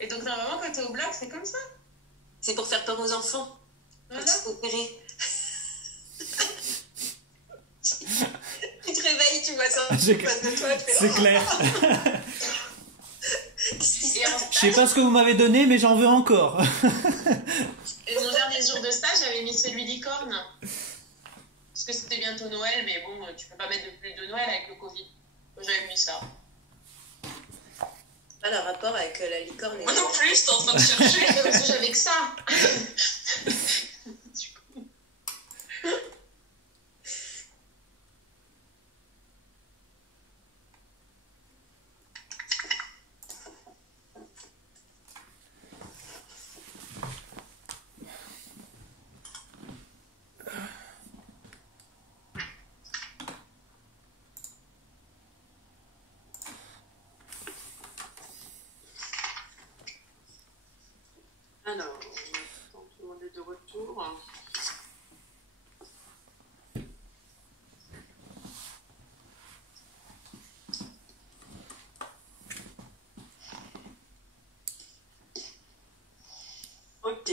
Et donc, normalement, quand t'es au black, c'est comme ça. C'est pour faire peur aux enfants. Voilà. Quand il faut opérer. Tu te réveilles, tu vois ça en face de toi. C'est clair. Et en Je sais pas ce que vous m'avez donné, mais j'en veux encore. Et mon dernier jour de stage, j'avais mis celui licorne. Parce que c'était bientôt Noël, mais bon, tu peux pas mettre de plus de Noël avec le Covid. Donc, j'avais mis ça. Pas le rapport avec la licorne. Moi non plus, j'étais en train de chercher. Parce que j'avais que ça. Alors, tout le monde est de retour. Ok.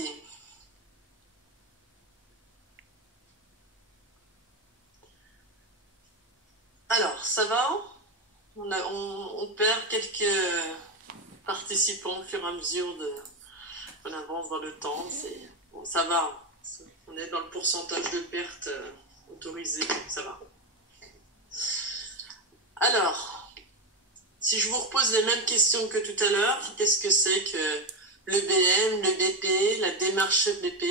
Alors, ça va? On perd quelques participants au fur et à mesure qu'on avance dans le temps. Bon, ça va. On est dans le pourcentage de perte autorisé, donc ça va. Alors, si je vous repose les mêmes questions que tout à l'heure, qu'est-ce que c'est que le BM, le BP, la démarche BP?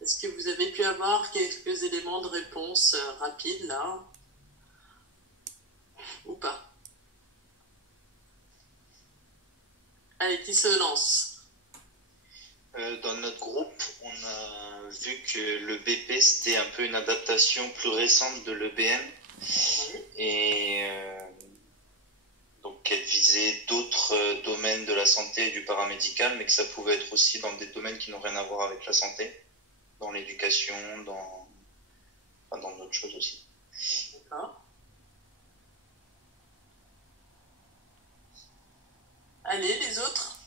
Est-ce que vous avez pu avoir quelques éléments de réponse rapides là? Ou pas? Allez, qui se lance? Dans notre groupe, on a vu que le BP, c'était un peu une adaptation plus récente de l'EBM. Et donc, elle visait d'autres domaines de la santé et du paramédical, mais que ça pouvait être aussi dans des domaines qui n'ont rien à voir avec la santé, dans l'éducation, dans d'autres choses aussi. D'accord. Allez, les autres?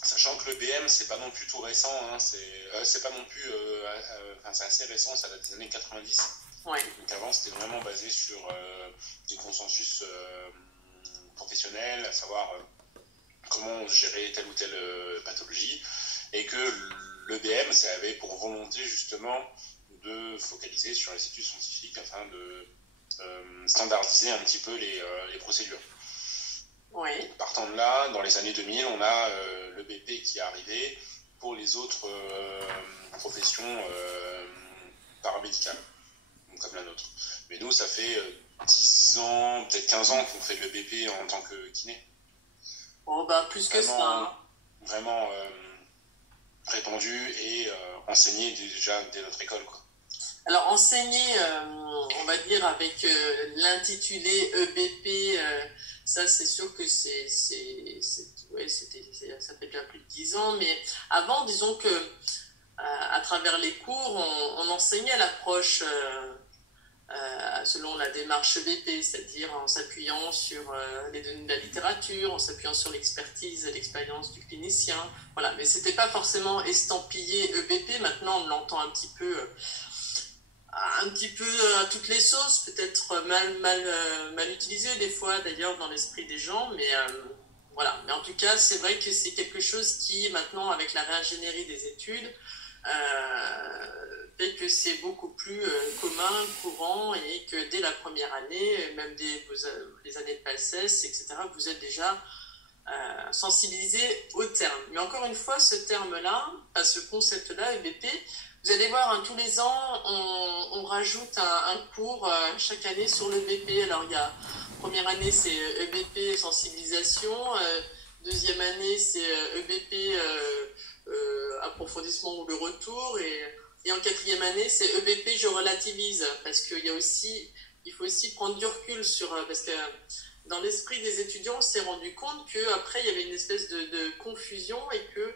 Sachant que le BM, c'est pas non plus tout récent, hein, c'est pas non plus, c'est assez récent, ça date des années 90. Ouais. Donc avant, c'était vraiment basé sur des consensus professionnels, à savoir comment gérer telle ou telle pathologie, et que le BM, ça avait pour volonté justement de focaliser sur les études scientifiques afin de standardiser un petit peu les procédures. Oui. Partant de là, dans les années 2000, on a le BP qui est arrivé pour les autres professions paramédicales, comme la nôtre. Mais nous, ça fait 10 ans, peut-être 15 ans qu'on fait le BP en tant que kiné. Oh, bah, plus que ça. Hein. Vraiment répandu et enseigné déjà dès notre école, quoi. Alors, enseigner, on va dire, avec l'intitulé EBP, ça, c'est sûr que ça fait déjà plus de 10 ans, mais avant, disons que à travers les cours, on enseignait l'approche selon la démarche EBP, c'est-à-dire en s'appuyant sur les données de la littérature, en s'appuyant sur l'expertise et l'expérience du clinicien, voilà, mais c'était pas forcément estampillé EBP. Maintenant, on l'entend un petit peu à toutes les sauces, peut-être mal utilisé des fois d'ailleurs dans l'esprit des gens, mais voilà. Mais en tout cas, c'est vrai que c'est quelque chose qui maintenant, avec la réingénierie des études, fait que c'est beaucoup plus commun, courant, et que dès la première année, même dès les années de PALSES, etc., vous êtes déjà sensibilisé au terme. Mais encore une fois, ce terme-là, ce concept-là, EBP, vous allez voir, hein, tous les ans, on rajoute un cours chaque année sur le BP. Alors, première année, c'est EBP sensibilisation. Deuxième année, c'est EBP approfondissement ou le retour. Et en quatrième année, c'est EBP je relativise. Parce qu'il faut aussi prendre du recul parce que dans l'esprit des étudiants, on s'est rendu compte qu'après, il y avait une espèce de confusion et que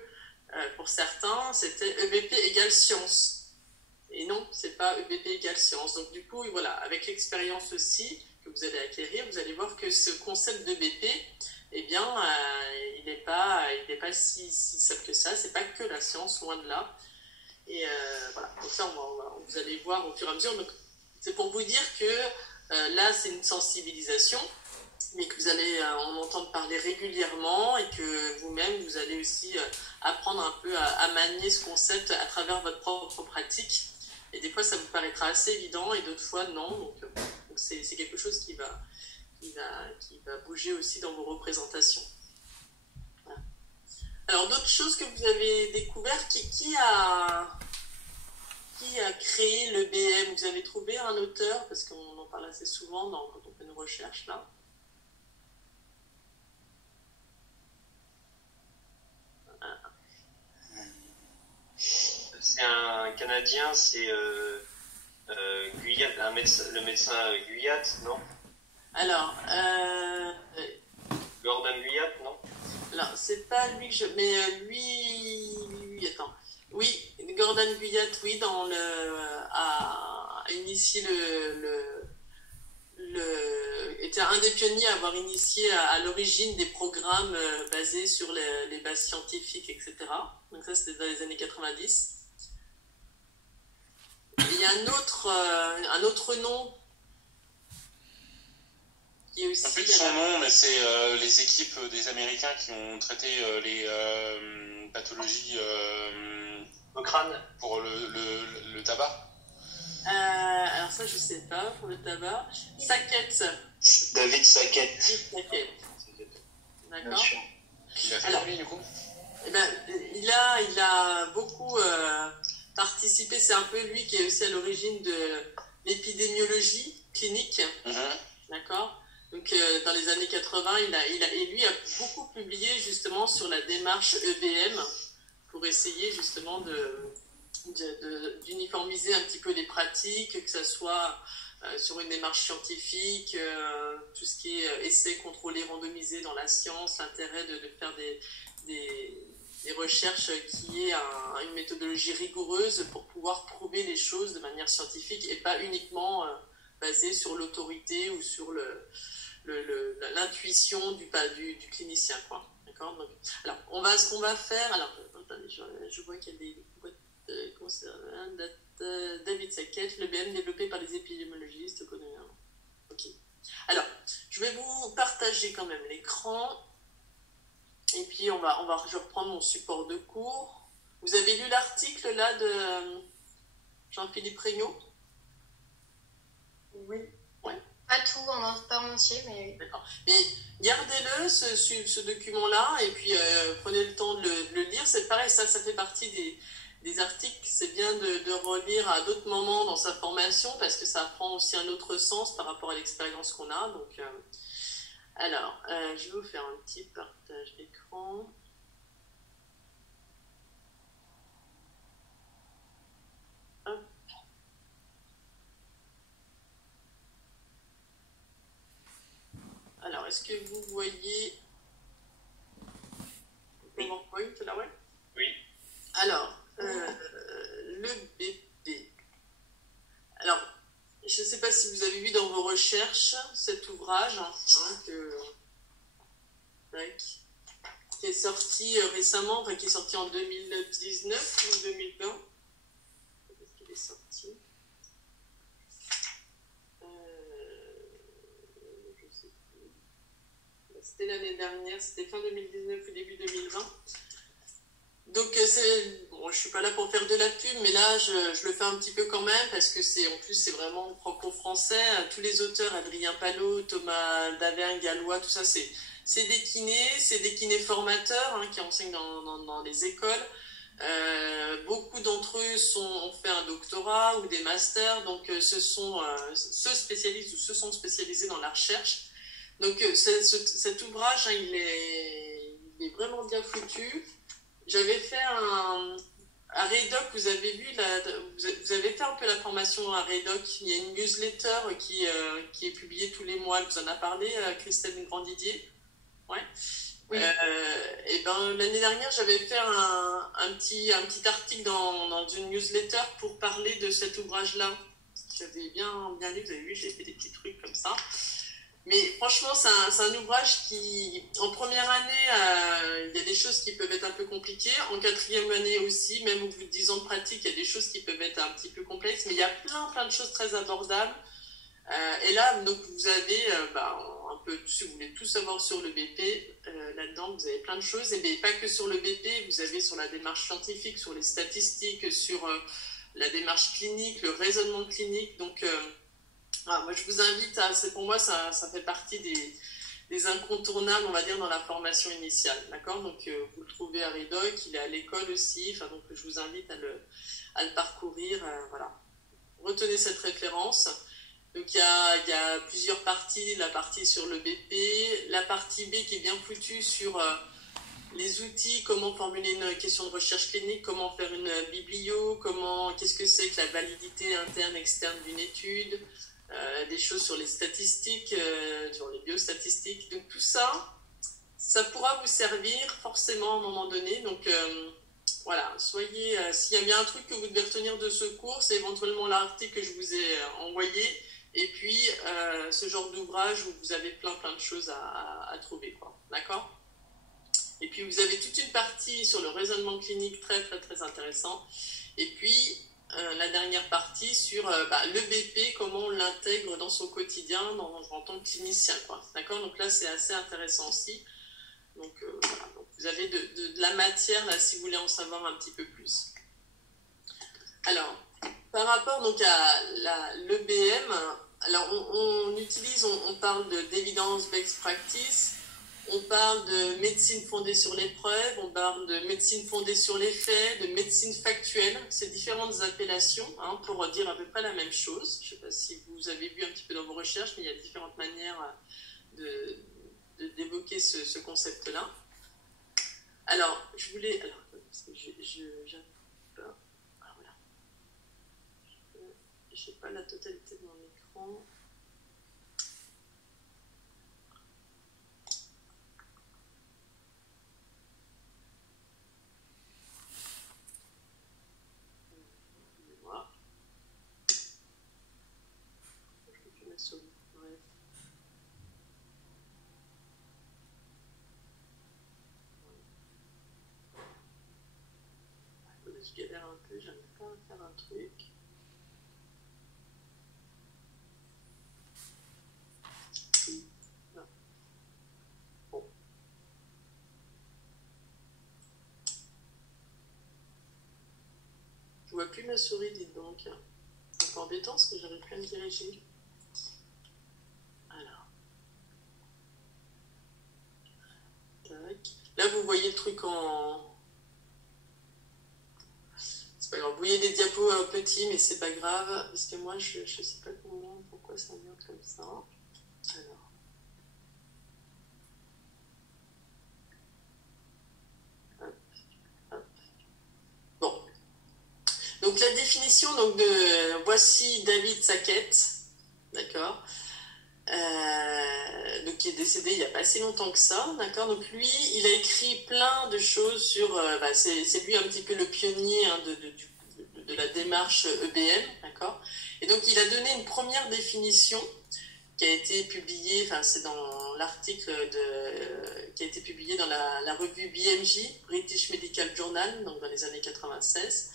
pour certains, c'était EBP égale science. Et non, c'est pas EBP égale science. Donc du coup, voilà, avec l'expérience aussi que vous allez acquérir, vous allez voir que ce concept d'EBP, eh bien, il n'est n'est pas si simple que ça. C'est pas que la science, loin de là. Et voilà, donc ça, vous allez voir au fur et à mesure. Donc, c'est pour vous dire que là, c'est une sensibilisation, mais que vous allez en entendre parler régulièrement et que vous-même, vous allez aussi apprendre un peu à manier ce concept à travers votre propre pratique. Et des fois, ça vous paraîtra assez évident et d'autres fois, non. Donc c'est quelque chose qui va bouger aussi dans vos représentations. Voilà. Alors, d'autres choses que vous avez découvertes, qui a créé le BM? Vous avez trouvé un auteur? Parce qu'on en parle assez souvent quand on fait nos recherches, là. C'est un Canadien, c'est Guyat, le médecin Guyat, non? Alors, Gordon Guyat, non? alors, c'est pas lui que je... Mais lui... Attends. Oui, Gordon Guyat, oui, a initié était un des pionniers à avoir initié à l'origine des programmes basés sur les bases scientifiques, etc. Donc ça, c'était dans les années 90. Et il y a un autre nom qui est aussi... Un peu de son nom, mais c'est les équipes des Américains qui ont traité les pathologies Au crâne. pour le tabac. Alors ça, je sais pas, pour le tabac. Sackett. David Sackett. Sackett. Bien D'accord. sûr. Qui a fait Alors, lui, du coup? Eh ben, il a beaucoup participé. C'est un peu lui qui est aussi à l'origine de l'épidémiologie clinique. D'accord. Donc, dans les années 80, et lui a beaucoup publié justement sur la démarche EBM pour essayer justement d'uniformiser un petit peu les pratiques, que ce soit sur une démarche scientifique, tout ce qui est essais contrôlés, randomisés dans la science, l'intérêt de faire des recherches qui aient une méthodologie rigoureuse pour pouvoir prouver les choses de manière scientifique et pas uniquement basée sur l'autorité ou sur l'intuition du clinicien, quoi. D'accord. Donc, alors, ce qu'on va faire, alors, attendez, je vois qu'il y a des boîtes, comment c'est, David Sackett, le BM développé par les épidémiologistes connus. Ok. Alors, je vais vous partager quand même l'écran. Et puis, je vais reprendre mon support de cours. Vous avez lu l'article, là, de Jean-Philippe Regnault? Oui. Ouais. Pas tout, pas en entier, mais oui. D'accord. Mais gardez-le, ce document-là, et puis prenez le temps de le lire. C'est pareil, ça fait partie des articles. C'est bien de relire à d'autres moments dans sa formation, parce que ça prend aussi un autre sens par rapport à l'expérience qu'on a. Donc, alors, je vais vous faire un petit partage d'écran. Hop. Alors, est-ce que vous voyez le PowerPoint là, ouais? Oui. Alors, le BP. Alors, je ne sais pas si vous avez vu dans vos recherches cet ouvrage qui est sorti récemment, enfin qui est sorti en 2019 ou 2020. Est-ce qu'il est sorti? Je sais plus. C'était l'année dernière, c'était fin 2019 ou début 2020. Donc, bon, je ne suis pas là pour faire de la pub, mais là, je le fais un petit peu quand même, parce que en plus, c'est vraiment franco-français. Tous les auteurs, Adrien Palot, Thomas Davin, Gallois, tout ça, c'est des kinés formateurs qui enseignent dans les écoles. Beaucoup d'entre eux ont fait un doctorat ou des masters, donc se sont spécialisés dans la recherche. Donc, cet ouvrage, il est vraiment bien foutu. J'avais fait à Redoc, vous avez vu, vous avez fait un peu la formation à Redoc. Il y a une newsletter qui est publiée tous les mois. Elle vous en a parlé, Christelle Grandidier. Ouais. Oui. Et ben, l'année dernière, j'avais fait un petit article dans une newsletter pour parler de cet ouvrage-là. J'avais bien lu, vous avez vu, j'ai fait des petits trucs comme ça. Mais franchement, c'est un ouvrage qui, en première année, il y a des choses qui peuvent compliqué. En quatrième année aussi, même au bout de 10 ans de pratique, il y a des choses qui peuvent être un petit peu complexes, mais il y a plein de choses très abordables. Et là, donc, vous avez un peu, si vous voulez tout savoir sur le BP, là-dedans, vous avez plein de choses, et bien, pas que sur le BP, vous avez sur la démarche scientifique, sur les statistiques, sur la démarche clinique, le raisonnement clinique. Donc, moi, je vous invite pour moi, ça fait partie des incontournables, on va dire, dans la formation initiale. D'accord? Donc, vous le trouvez à Ridoc, il est à l'école aussi. Enfin, donc, je vous invite à le parcourir. Voilà. Retenez cette référence. Donc, il y a plusieurs parties. La partie sur le BP, la partie B qui est bien foutue sur les outils, comment formuler une question de recherche clinique, comment faire une biblio, qu'est-ce que c'est que la validité interne, externe d'une étude, des choses sur les statistiques, sur les biostatistiques. Donc tout ça, ça pourra vous servir forcément à un moment donné. Donc voilà, s'il y a bien un truc que vous devez retenir de ce cours, c'est éventuellement l'article que je vous ai envoyé, et puis ce genre d'ouvrage où vous avez plein de choses à trouver, quoi. D'accord? Et puis vous avez toute une partie sur le raisonnement clinique très intéressant. Et puis la dernière partie sur le BP, comment on l'intègre dans son quotidien en tant que clinicien, quoi. D'accord? Donc là, c'est assez intéressant aussi. Donc, voilà. Donc, vous avez de la matière là, si vous voulez en savoir un petit peu plus. Alors, par rapport donc à l'EBM, alors on parle d'évidence best practice. On parle de médecine fondée sur l'épreuve, on parle de médecine fondée sur les faits, de médecine factuelle. C'est différentes appellations pour dire à peu près la même chose. Je ne sais pas si vous avez vu un petit peu dans vos recherches, mais il y a différentes manières d'évoquer ce concept-là. Alors, parce que j'arrive pas. Ah, voilà. Je n'ai pas la totalité de mon écran. Bref. Je galère un peu, j'arrive pas à faire un truc. Non. Bon. Je vois plus ma souris, dites donc. C'est un peu embêtant parce que j'arrive plus à me diriger. Alors. Tac. Là, vous voyez le truc en... C'est pas grave. Vous voyez les diapos petits, mais c'est pas grave. Parce que moi, je sais pas pourquoi ça vient comme ça. Alors. Hop, hop. Bon. Donc, la définition voici David Sackett. D'accord? Donc qui est décédé il n'y a pas si longtemps que ça, d'accord. Donc lui, il a écrit plein de choses sur, c'est lui un petit peu le pionnier de la démarche EBM, d'accord. Et donc il a donné une première définition qui a été publiée, c'est dans l'article qui a été publié dans la revue BMJ, British Medical Journal, donc dans les années 96.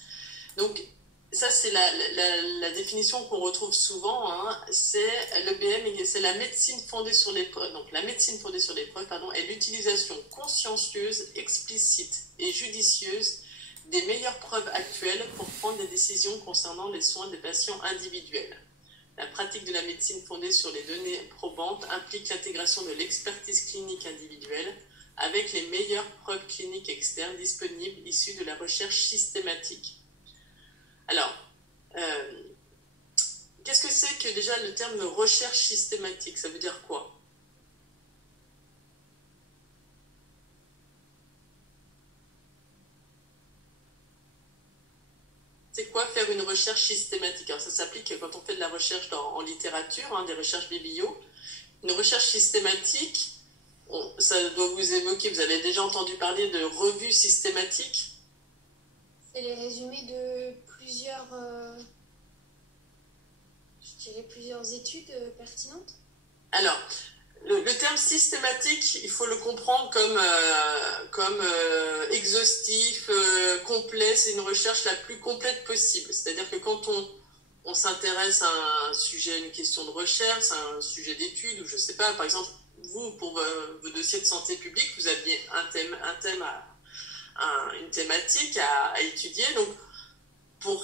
Donc ça, c'est la définition qu'on retrouve souvent, c'est l'EBM, c'est la médecine fondée sur l'épreuve. Donc, la médecine fondée sur l'épreuve, est l'utilisation consciencieuse, explicite et judicieuse des meilleures preuves actuelles pour prendre des décisions concernant les soins des patients individuels. La pratique de la médecine fondée sur les données probantes implique l'intégration de l'expertise clinique individuelle avec les meilleures preuves cliniques externes disponibles issues de la recherche systématique. Alors, qu'est-ce que c'est que déjà le terme de recherche systématique? Ça veut dire quoi? C'est quoi faire une recherche systématique? Alors ça s'applique quand on fait de la recherche en littérature, des recherches biblio. Une recherche systématique, ça doit vous évoquer, vous avez déjà entendu parler de revues systématiques? C'est les résumés de plusieurs études pertinentes. Alors, Le terme systématique, il faut le comprendre comme exhaustif, complet. C'est une recherche la plus complète possible. C'est-à-dire que quand on s'intéresse à un sujet, une question de recherche, à un sujet d'étude, ou je ne sais pas, par exemple, vous, pour vos dossiers de santé publique, vous aviez une thématique à étudier. Donc, pour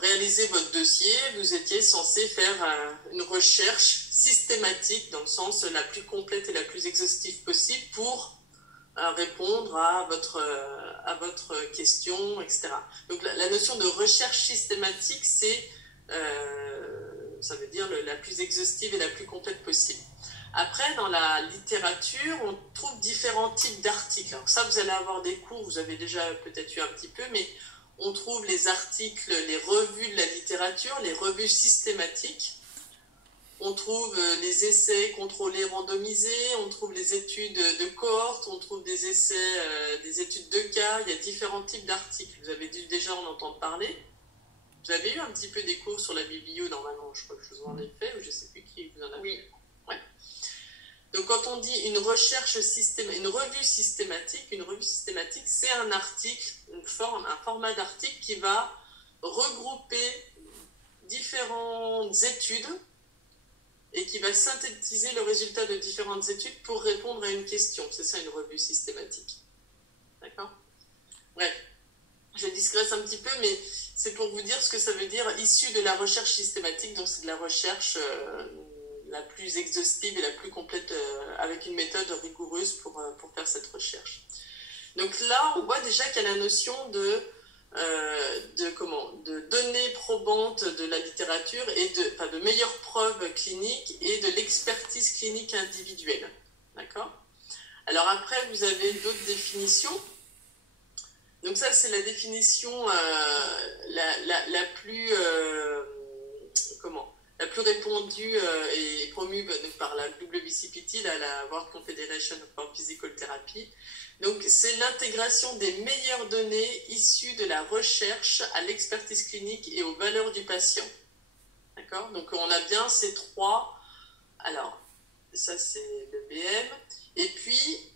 réaliser votre dossier, vous étiez censé faire une recherche systématique dans le sens la plus complète et la plus exhaustive possible pour répondre à votre question, etc. Donc la notion de recherche systématique, ça veut dire la plus exhaustive et la plus complète possible. Après, dans la littérature, on trouve différents types d'articles. Alors ça, vous allez avoir des cours, vous avez déjà peut-être eu un petit peu, mais on trouve les articles, les revues de la littérature, les revues systématiques. On trouve les essais contrôlés, randomisés, on trouve les études de cohorte, on trouve des essais, des études de cas. Il y a différents types d'articles. Vous avez dû déjà en entendre parler. Vous avez eu un petit peu des cours sur la biblio, normalement, je crois que je vous en ai fait, ou je ne sais plus qui vous en a fait. Oui. Ouais. Donc quand on dit une revue systématique, c'est un article, un format d'article qui va regrouper différentes études et qui va synthétiser le résultat de différentes études pour répondre à une question. C'est ça une revue systématique. D'accord ? Bref, je digresse un petit peu, mais c'est pour vous dire ce que ça veut dire issu de la recherche systématique. Donc c'est de la recherche la plus exhaustive et la plus complète, avec une méthode rigoureuse pour faire cette recherche. Donc là, on voit déjà qu'il y a la notion de données probantes de la littérature et de meilleures preuves cliniques et de l'expertise clinique individuelle. D'accord ? Alors après, vous avez d'autres définitions. Donc ça, c'est la définition la plus répandue et promue par la WCPT, la World Confederation for Physical Therapy. Donc c'est l'intégration des meilleures données issues de la recherche à l'expertise clinique et aux valeurs du patient. D'accord ? Donc on a bien ces trois. Alors, ça c'est le BM. Et puis,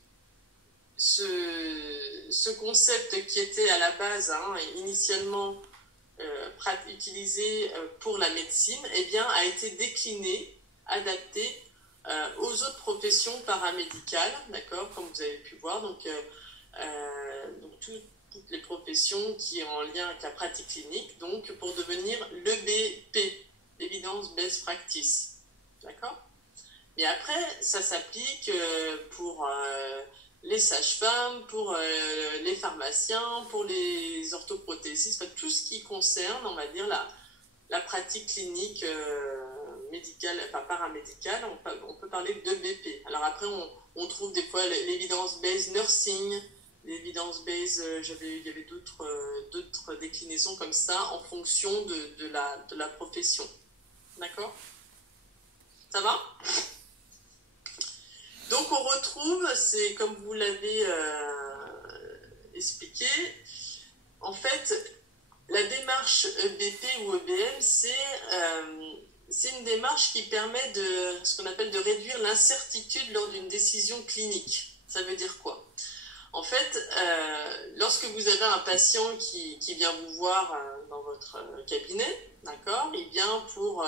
ce concept qui était à la base, initialement utilisé pour la médecine, eh bien, a été décliné, adapté aux autres professions paramédicales, d'accord, comme vous avez pu voir. Donc toutes les professions qui sont en lien avec la pratique clinique, donc pour devenir l'EBP, l'Evidence Based Practice, d'accord. Mais après, ça s'applique pour les sages-femmes, pour les pharmaciens, pour les orthoprothésistes, enfin, tout ce qui concerne, on va dire, la pratique clinique médicale, enfin paramédicale, on peut parler d'EBP. Alors après, on trouve des fois l'evidence-based nursing, l'evidence-based, il y avait d'autres déclinaisons comme ça en fonction de la profession. D'accord ? Ça va ? Donc on retrouve, c'est comme vous l'avez expliqué, en fait, la démarche EBP ou EBM, c'est une démarche qui permet de ce qu'on appelle de réduire l'incertitude lors d'une décision clinique. Ça veut dire quoi ? En fait, lorsque vous avez un patient qui vient vous voir dans votre cabinet, d'accord, il vient pour,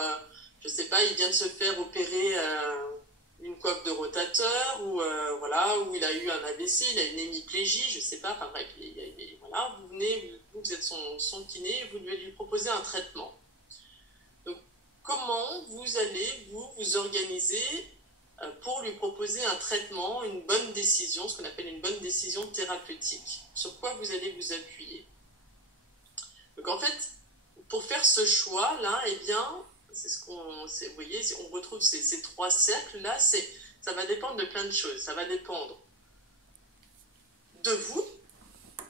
je sais pas, il vient de se faire opérer une coiffe de rotateur, ou où il a eu un AVC, il a une hémiplégie, je sais pas, enfin bref, voilà, vous êtes son kiné, vous devez lui proposer un traitement. Donc, comment vous allez vous organiser pour lui proposer un traitement, une bonne décision, ce qu'on appelle une bonne décision thérapeutique? Sur quoi vous allez vous appuyer? Donc en fait, pour faire ce choix-là, eh bien, vous voyez, on retrouve ces trois cercles-là, ça va dépendre de plein de choses. Ça va dépendre de vous,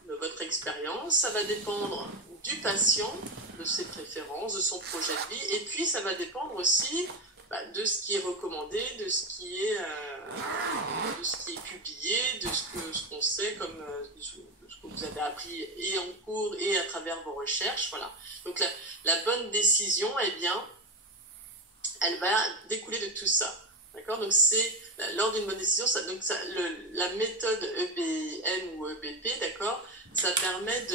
de votre expérience, ça va dépendre du patient, de ses préférences, de son projet de vie, et puis ça va dépendre aussi de ce qui est recommandé, de ce qui est publié, de ce qu'on sait, comme de ce que vous avez appris et en cours et à travers vos recherches. Voilà. Donc la bonne décision, eh bien, elle va découler de tout ça. D'accord? Donc, c'est lors d'une bonne décision, la méthode EBM ou EBP, d'accord, ça permet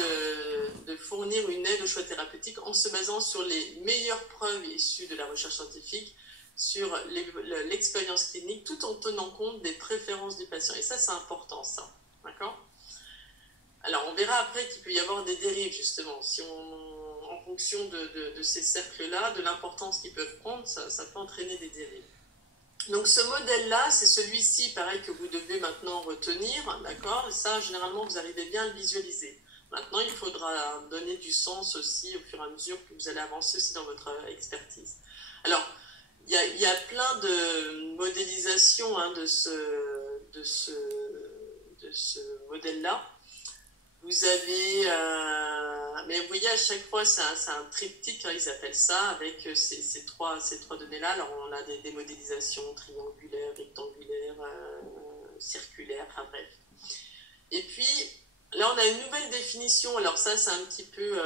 de fournir une aide au choix thérapeutique en se basant sur les meilleures preuves issues de la recherche scientifique, sur l'expérience clinique, tout en tenant compte des préférences du patient. Et ça, c'est important, ça. D'accord? Alors, on verra après qu'il peut y avoir des dérives, justement. Si en fonction de ces cercles-là, de l'importance qu'ils peuvent prendre, ça peut entraîner des dérives. Donc, ce modèle-là, c'est celui-ci, pareil, que vous devez maintenant retenir, d'accord? Ça, généralement, vous arrivez bien à le visualiser. Maintenant, il faudra donner du sens aussi au fur et à mesure que vous allez avancer aussi dans votre expertise. Alors, il y a plein de modélisations hein, de ce modèle-là. Vous avez, mais vous voyez, à chaque fois, c'est un triptyque, hein, ils appellent ça, avec ces trois données-là. Alors, on a des modélisations triangulaires, rectangulaires, circulaires, enfin bref. Et puis, là, on a une nouvelle définition. Alors ça, c'est un petit peu...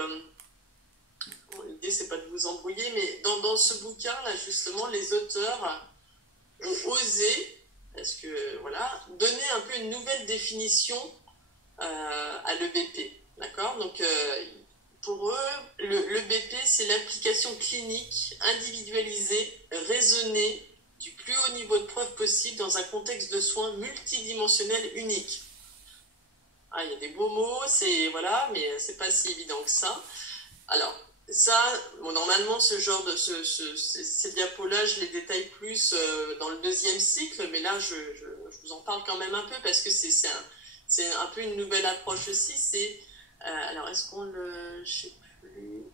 Bon, l'idée, c'est pas de vous embrouiller, mais dans ce bouquin-là, justement, les auteurs ont osé, parce que, voilà, donner un peu une nouvelle définition à l'EBP, d'accord? Donc, pour eux, l'EBP, c'est l'application clinique individualisée, raisonnée, du plus haut niveau de preuve possible dans un contexte de soins multidimensionnel unique. Ah, il y a des beaux mots, voilà, mais c'est pas si évident que ça. Alors, ça, bon, normalement, ce genre de ces diapos-là, je les détaille plus dans le deuxième cycle, mais là, je vous en parle quand même un peu parce que c'est un peu une nouvelle approche aussi. Alors, est-ce qu'on le... Je sais plus...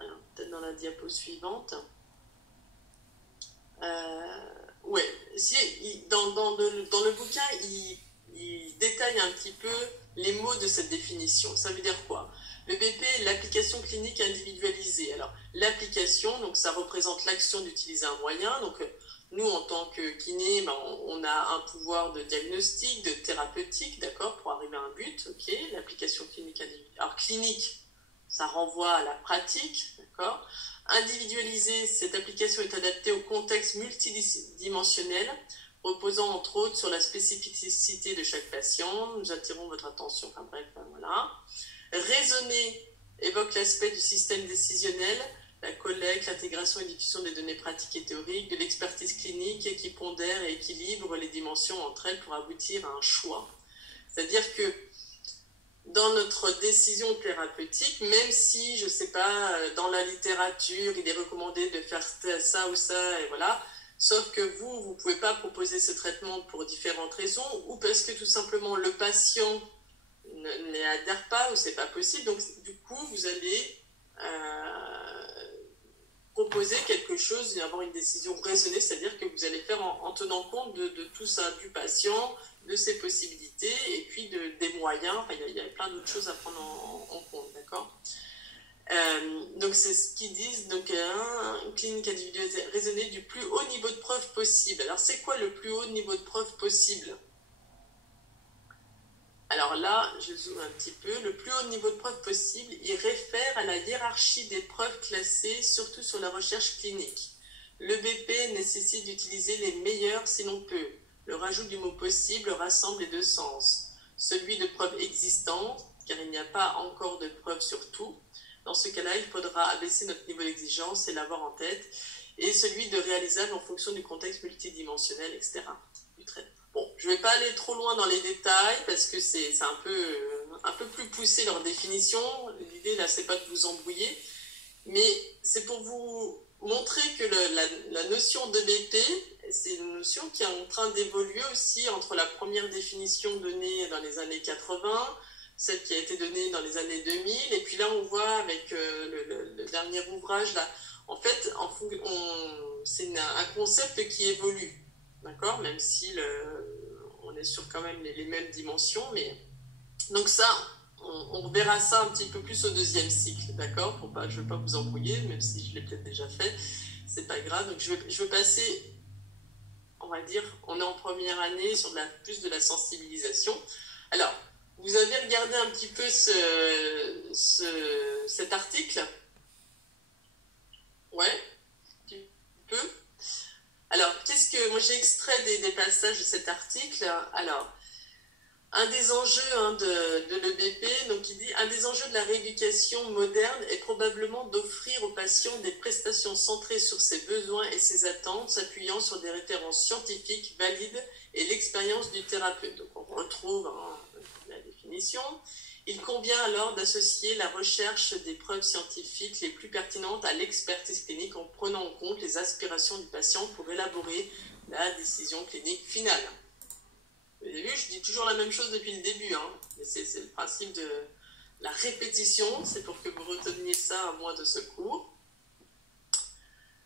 Alors, peut-être dans la diapo suivante. Ouais, dans le bouquin, il détaille un petit peu les mots de cette définition. Ça veut dire quoi? Le BP est l'application clinique individualisée. Alors, l'application, donc ça représente l'action d'utiliser un moyen. Donc, nous, en tant que kiné, ben, on a un pouvoir de diagnostic, de thérapeutique, d'accord, pour arriver à un but, ok. L'application clinique individuelle. Alors, clinique, ça renvoie à la pratique, d'accord. Individualisée, cette application est adaptée au contexte multidimensionnel, reposant entre autres sur la spécificité de chaque patient. Nous attirons votre attention, enfin bref, voilà. Raisonner évoque l'aspect du système décisionnel, la collecte, l'intégration et diffusion des données pratiques et théoriques, de l'expertise clinique qui pondère et équilibre les dimensions entre elles pour aboutir à un choix. C'est-à-dire que dans notre décision thérapeutique, même si, je ne sais pas, dans la littérature, il est recommandé de faire ça ou ça, et voilà, sauf que vous ne pouvez pas proposer ce traitement pour différentes raisons, ou parce que tout simplement le patient n'y adhère pas ou c'est pas possible. Donc, du coup, vous allez proposer quelque chose et avoir une décision raisonnée, c'est-à-dire que vous allez faire en tenant compte de tout ça, du patient, de ses possibilités et puis des moyens. Enfin, il y a plein d'autres choses à prendre en compte, d'accord? Donc, c'est ce qu'ils disent, donc, une clinique individualisée raisonnée du plus haut niveau de preuve possible. Alors, c'est quoi le plus haut niveau de preuve possible? Alors là, je zoome un petit peu. Le plus haut niveau de preuve possible, il réfère à la hiérarchie des preuves classées, surtout sur la recherche clinique. Le BP nécessite d'utiliser les meilleurs si l'on peut. Le rajout du mot possible rassemble les deux sens. Celui de preuves existantes, car il n'y a pas encore de preuves sur tout. Dans ce cas-là, il faudra abaisser notre niveau d'exigence et l'avoir en tête. Et celui de réalisable en fonction du contexte multidimensionnel, etc. du traitement. Bon, je ne vais pas aller trop loin dans les détails parce que c'est un peu plus poussé leur définition. L'idée, là, c'est pas de vous embrouiller, mais c'est pour vous montrer que la notion de BP, c'est une notion qui est en train d'évoluer aussi entre la première définition donnée dans les années 80, celle qui a été donnée dans les années 2000, et puis là, on voit avec le dernier ouvrage, là, en fait, c'est un concept qui évolue. D'accord, même si on est sur quand même les mêmes dimensions, mais donc ça, on verra ça un petit peu plus au deuxième cycle, d'accord, je ne veux pas vous embrouiller, même si je l'ai peut-être déjà fait, c'est pas grave. Donc je veux passer, on va dire, on est en première année sur plus de la sensibilisation. Alors, vous avez regardé un petit peu cet article? Ouais, tu peux. Alors, qu'est-ce que moi j'ai extrait des passages de cet article. Alors, un des enjeux de l'EBP, donc il dit, un des enjeux de la rééducation moderne est probablement d'offrir aux patients des prestations centrées sur ses besoins et ses attentes, s'appuyant sur des références scientifiques valides et l'expérience du thérapeute. Donc on retrouve la définition. Il convient alors d'associer la recherche des preuves scientifiques les plus pertinentes à l'expertise clinique en prenant en compte les aspirations du patient pour élaborer la décision clinique finale. Vous avez vu, je dis toujours la même chose depuis le début. C'est le principe de la répétition, c'est pour que vous reteniez ça à moi de ce cours.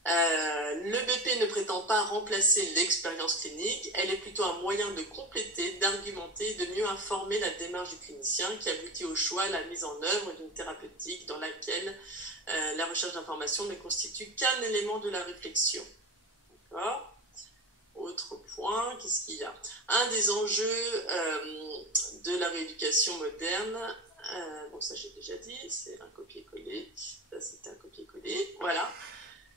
Le BP ne prétend pas remplacer l'expérience clinique, elle est plutôt un moyen de compléter, d'argumenter, de mieux informer la démarche du clinicien qui aboutit au choix, à la mise en œuvre d'une thérapeutique dans laquelle la recherche d'information ne constitue qu'un élément de la réflexion. D'accord ? Autre point, qu'est-ce qu'il y a? Un des enjeux de la rééducation moderne, bon ça j'ai déjà dit, c'est un copier-coller, ça c'est un copier-coller, voilà.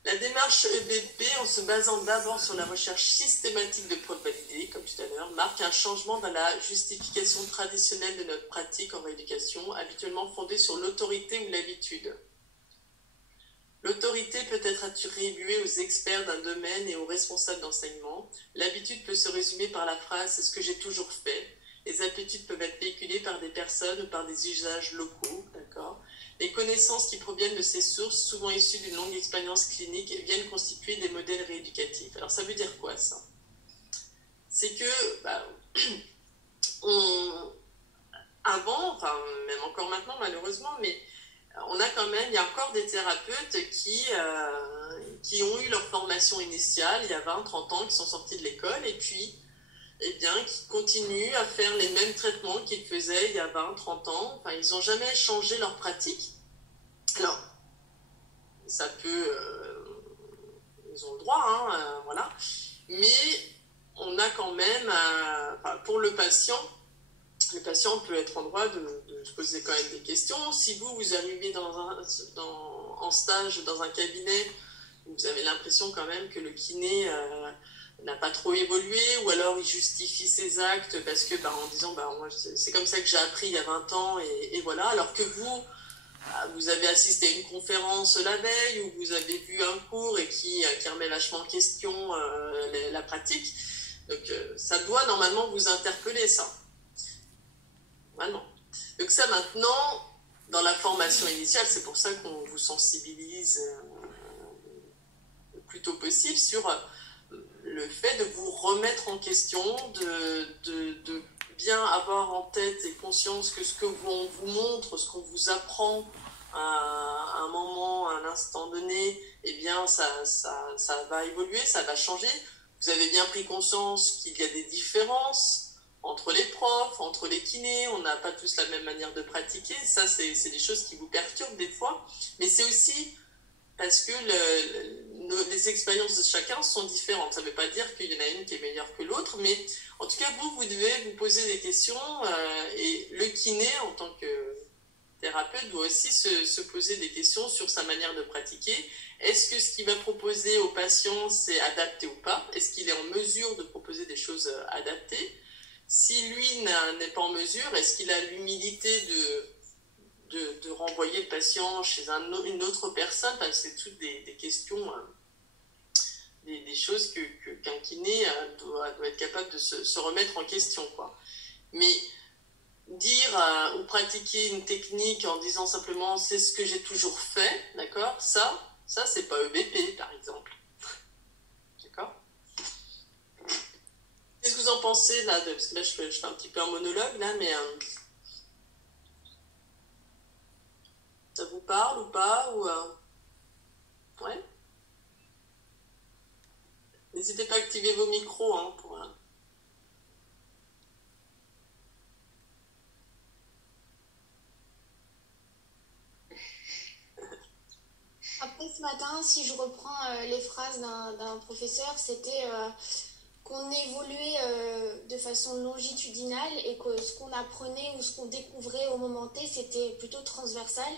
La démarche EBP, en se basant d'abord sur la recherche systématique de preuves validées, comme tout à l'heure, marque un changement dans la justification traditionnelle de notre pratique en rééducation, habituellement fondée sur l'autorité ou l'habitude. L'autorité peut être attribuée aux experts d'un domaine et aux responsables d'enseignement. L'habitude peut se résumer par la phrase « c'est ce que j'ai toujours fait ». Les habitudes peuvent être véhiculées par des personnes ou par des usages locaux, d'accord ? Les connaissances qui proviennent de ces sources, souvent issues d'une longue expérience clinique, viennent constituer des modèles rééducatifs. Alors ça veut dire quoi ça? C'est que, avant, enfin même encore maintenant malheureusement, mais on a quand même, il y a encore des thérapeutes qui ont eu leur formation initiale il y a 20-30 ans, qui sont sortis de l'école et puis qui continuent à faire les mêmes traitements qu'ils faisaient il y a 20-30 ans. Enfin, ils n'ont jamais changé leur pratique. Alors, ça peut... ils ont le droit, voilà. Mais on a quand même... pour le patient peut être en droit de se poser quand même des questions. Si vous arrivez en stage dans un cabinet, vous avez l'impression quand même que le kiné n'a pas trop évolué, ou alors il justifie ses actes parce que, en disant, moi, c'est comme ça que j'ai appris il y a 20 ans, et voilà, alors que vous avez assisté à une conférence la veille, ou vous avez vu un cours et qui remet vachement en question la pratique. Donc ça doit normalement vous interpeller, ça. Vraiment. Donc ça, maintenant, dans la formation initiale, c'est pour ça qu'on vous sensibilise le plus tôt possible sur le fait de vous remettre en question, de bien avoir en tête et conscience que ce que on vous montre, ce qu'on vous apprend à un moment, à un instant donné, ça va évoluer, ça va changer. Vous avez bien pris conscience qu'il y a des différences entre les profs, entre les kinés, on n'a pas tous la même manière de pratiquer. Ça, c'est des choses qui vous perturbent des fois. Mais c'est aussi parce que les expériences de chacun sont différentes. Ça ne veut pas dire qu'il y en a une qui est meilleure que l'autre, mais en tout cas, vous devez vous poser des questions. Et le kiné, en tant que thérapeute, doit aussi se poser des questions sur sa manière de pratiquer. Est-ce que ce qu'il va proposer aux patients, c'est adapté ou pas? Est-ce qu'il est en mesure de proposer des choses adaptées? Si lui n'est pas en mesure, est-ce qu'il a l'humilité de renvoyer le patient chez une autre personne? Enfin, c'est toutes des questions, des choses qu'un kiné doit être capable de se remettre en question, quoi. Mais dire ou pratiquer une technique en disant simplement c'est ce que j'ai toujours fait, d'accord, ça c'est pas EBP par exemple. D'accord? Qu'est-ce que vous en pensez là? Parce que là je fais un petit peu un monologue là, mais ça vous parle ou pas, ou ouais? N'hésitez pas à activer vos micros pour Après, ce matin, si je reprends les phrases d'un professeur, c'était qu'on évoluait de façon longitudinale et que ce qu'on apprenait ou ce qu'on découvrait au moment T, c'était plutôt transversal.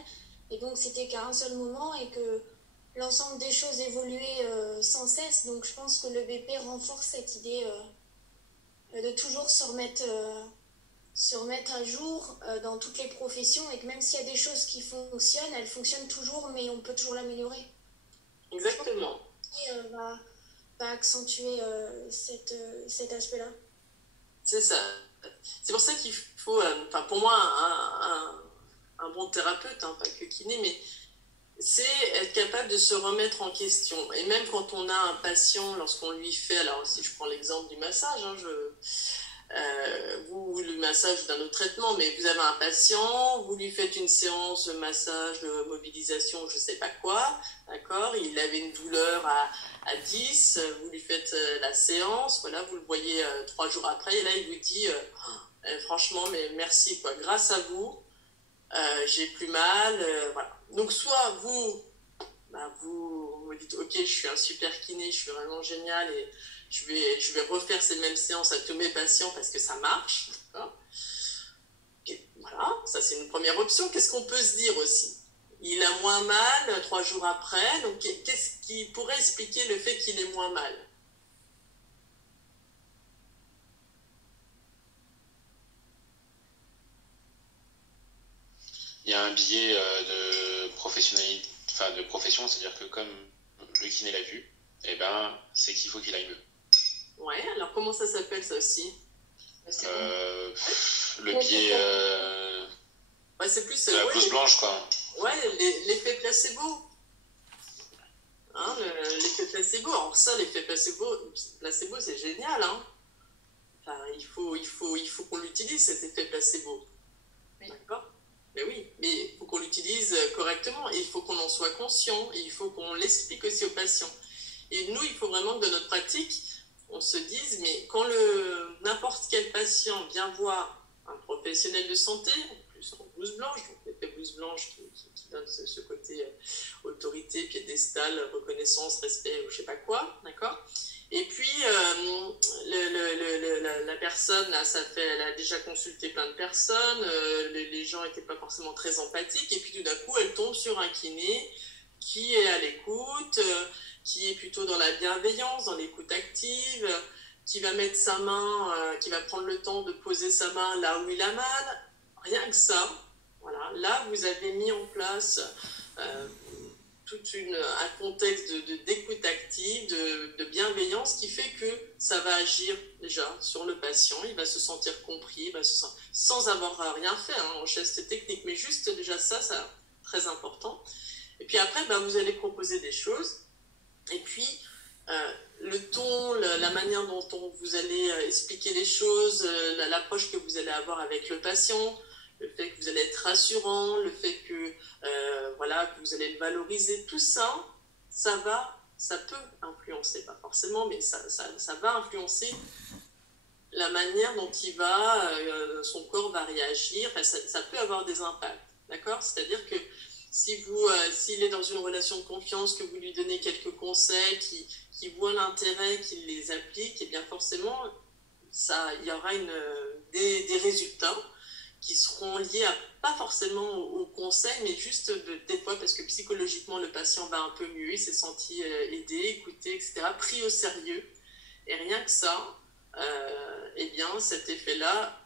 Et donc, c'était qu'à un seul moment et que l'ensemble des choses évoluer sans cesse. Donc je pense que le BP renforce cette idée de toujours se remettre à jour dans toutes les professions, et que même s'il y a des choses qui fonctionnent, elles fonctionnent toujours, mais on peut toujours l'améliorer. Exactement. Et va accentuer cet aspect-là. C'est ça. C'est pour ça qu'il faut, pour moi, un bon thérapeute, hein, pas que kiné, mais c'est être capable de se remettre en question. Et même quand on a un patient, lorsqu'on lui fait, alors si je prends l'exemple du massage, hein, vous le massage d'un autre traitement, mais vous avez un patient, vous lui faites une séance de massage, de mobilisation, je sais pas quoi, d'accord, il avait une douleur à 10, vous lui faites la séance, voilà, vous le voyez 3 jours après, et là il vous dit franchement, mais merci, quoi, grâce à vous, j'ai plus mal, voilà. Donc soit vous me dites ok, je suis un super kiné, je suis vraiment génial et je vais refaire ces mêmes séances à tous mes patients parce que ça marche, d'accord. Et voilà, ça c'est une première option. Qu'est-ce qu'on peut se dire aussi? Il a moins mal 3 jours après, donc qu'est-ce qui pourrait expliquer le fait qu'il ait moins mal? Il y a un biais de professionnalité, enfin de profession, c'est-à-dire que comme le kiné l'a vu, eh ben, c'est qu'il faut qu'il aille mieux. Ouais, alors comment ça s'appelle ça aussi? Le biais Ouais, c'est plus de la blouse blanche, quoi. Ouais, l'effet placebo. Hein, l'effet placebo. Alors ça, l'effet placebo c'est génial. Hein. Enfin, il faut qu'on l'utilise, cet effet placebo. Oui. D'accord? Mais oui, mais il faut qu'on l'utilise correctement et il faut qu'on en soit conscient et il faut qu'on l'explique aussi aux patients. Et nous, il faut vraiment que dans notre pratique, on se dise, mais quand n'importe quel patient vient voir un professionnel de santé, en plus en blouse blanche, donc l'effet blouse blanche qui donne ce côté autorité, piédestal, reconnaissance, respect ou je sais pas quoi, d'accord? Et puis, la personne, là, elle a déjà consulté plein de personnes, les gens n'étaient pas forcément très empathiques, et puis tout d'un coup, elle tombe sur un kiné qui est à l'écoute, qui est plutôt dans la bienveillance, dans l'écoute active, qui va mettre sa main, qui va prendre le temps de poser sa main là où il a mal. Rien que ça, voilà. Là, vous avez mis en place tout un contexte d'écoute active, de bienveillance qui fait que ça va agir déjà sur le patient, il va se sentir compris, sans avoir rien fait en geste technique, mais juste déjà ça très important. Et puis après, vous allez proposer des choses, et puis le ton, la manière dont vous allez expliquer les choses, l'approche que vous allez avoir avec le patient, le fait que vous allez être rassurant, le fait que que vous allez le valoriser, tout ça, ça peut influencer, pas forcément, mais ça va influencer la manière dont son corps va réagir. Enfin, ça peut avoir des impacts, d'accord? C'est-à-dire que s'il est dans une relation de confiance, que vous lui donnez quelques conseils, qui voit l'intérêt, qu'il les applique, et bien forcément, il y aura des résultats qui seront liés pas forcément au conseil, mais juste des fois parce que psychologiquement le patient va un peu mieux, il s'est senti aidé, écouté, etc., pris au sérieux. Et rien que ça, cet effet-là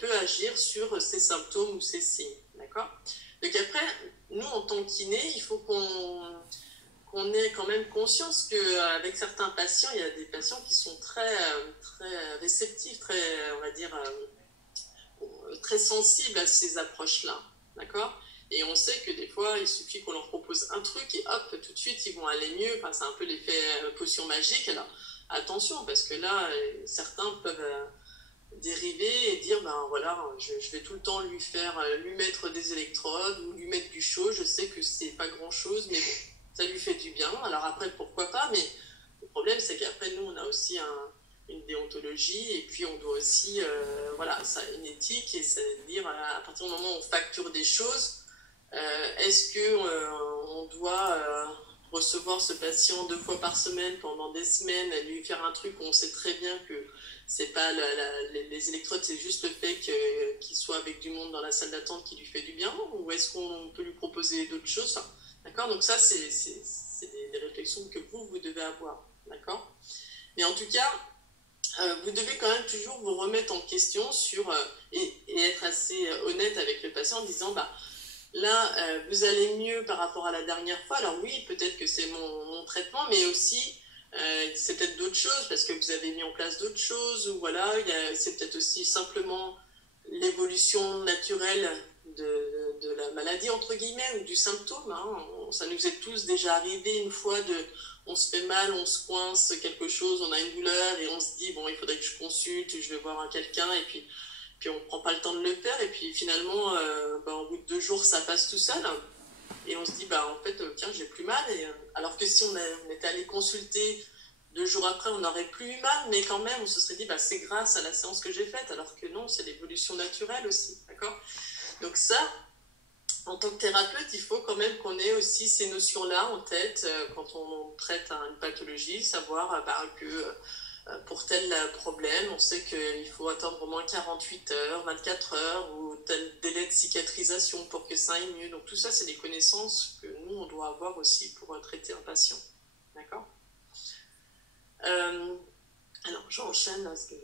peut agir sur ces symptômes ou ces signes. D'accord? Donc après, nous en tant que kiné, il faut qu'on ait quand même conscience qu'avec certains patients, il y a des patients qui sont très, très réceptifs, très, on va dire, très sensibles à ces approches-là, d'accord? Et on sait que des fois, il suffit qu'on leur propose un truc et hop, tout de suite, ils vont aller mieux. Enfin, c'est un peu l'effet potion magique. Alors, attention, parce que là, certains peuvent dériver et dire, je vais tout le temps lui mettre des électrodes ou lui mettre du chaud. Je sais que c'est pas grand-chose, mais bon, ça lui fait du bien. Alors après, pourquoi pas? Mais le problème, c'est qu'après, nous, on a aussi une déontologie et puis on doit aussi ça une éthique, et c'est-à-dire à partir du moment où on facture des choses, est-ce que on doit recevoir ce patient 2 fois par semaine pendant des semaines, lui faire un truc où on sait très bien que c'est pas les électrodes, c'est juste le fait qu'il soit avec du monde dans la salle d'attente qui lui fait du bien, ou est-ce qu'on peut lui proposer d'autres choses? D'accord? Donc ça, c'est des réflexions que vous devez avoir. D'accord? Mais en tout cas, vous devez quand même toujours vous remettre en question et être assez honnête avec le patient en disant, bah, là, vous allez mieux par rapport à la dernière fois. Alors oui, peut-être que c'est mon traitement, mais aussi, c'est peut-être d'autres choses, parce que vous avez mis en place d'autres choses, ou voilà, c'est peut-être aussi simplement l'évolution naturelle de la maladie, entre guillemets, ou du symptôme. Hein. Ça nous est tous déjà arrivé une fois on se fait mal, on se coince quelque chose, on a une douleur, et on se dit, bon, il faudrait que je consulte, je vais voir quelqu'un, et puis on ne prend pas le temps de le faire, et puis finalement, au bout de 2 jours, ça passe tout seul, et on se dit, bah, en fait, tiens, j'ai plus mal, alors que si on était allé consulter 2 jours après, on n'aurait plus eu mal, mais quand même, on se serait dit, bah, c'est grâce à la séance que j'ai faite, alors que non, c'est l'évolution naturelle aussi, d'accord? Donc ça, en tant que thérapeute, il faut quand même qu'on ait aussi ces notions-là en tête quand on traite une pathologie, savoir que pour tel problème, on sait qu'il faut attendre au moins 48 heures, 24 heures ou tel délai de cicatrisation pour que ça aille mieux. Donc tout ça, c'est des connaissances que nous, on doit avoir aussi pour traiter un patient. D'accord? Alors, j'enchaîne parce que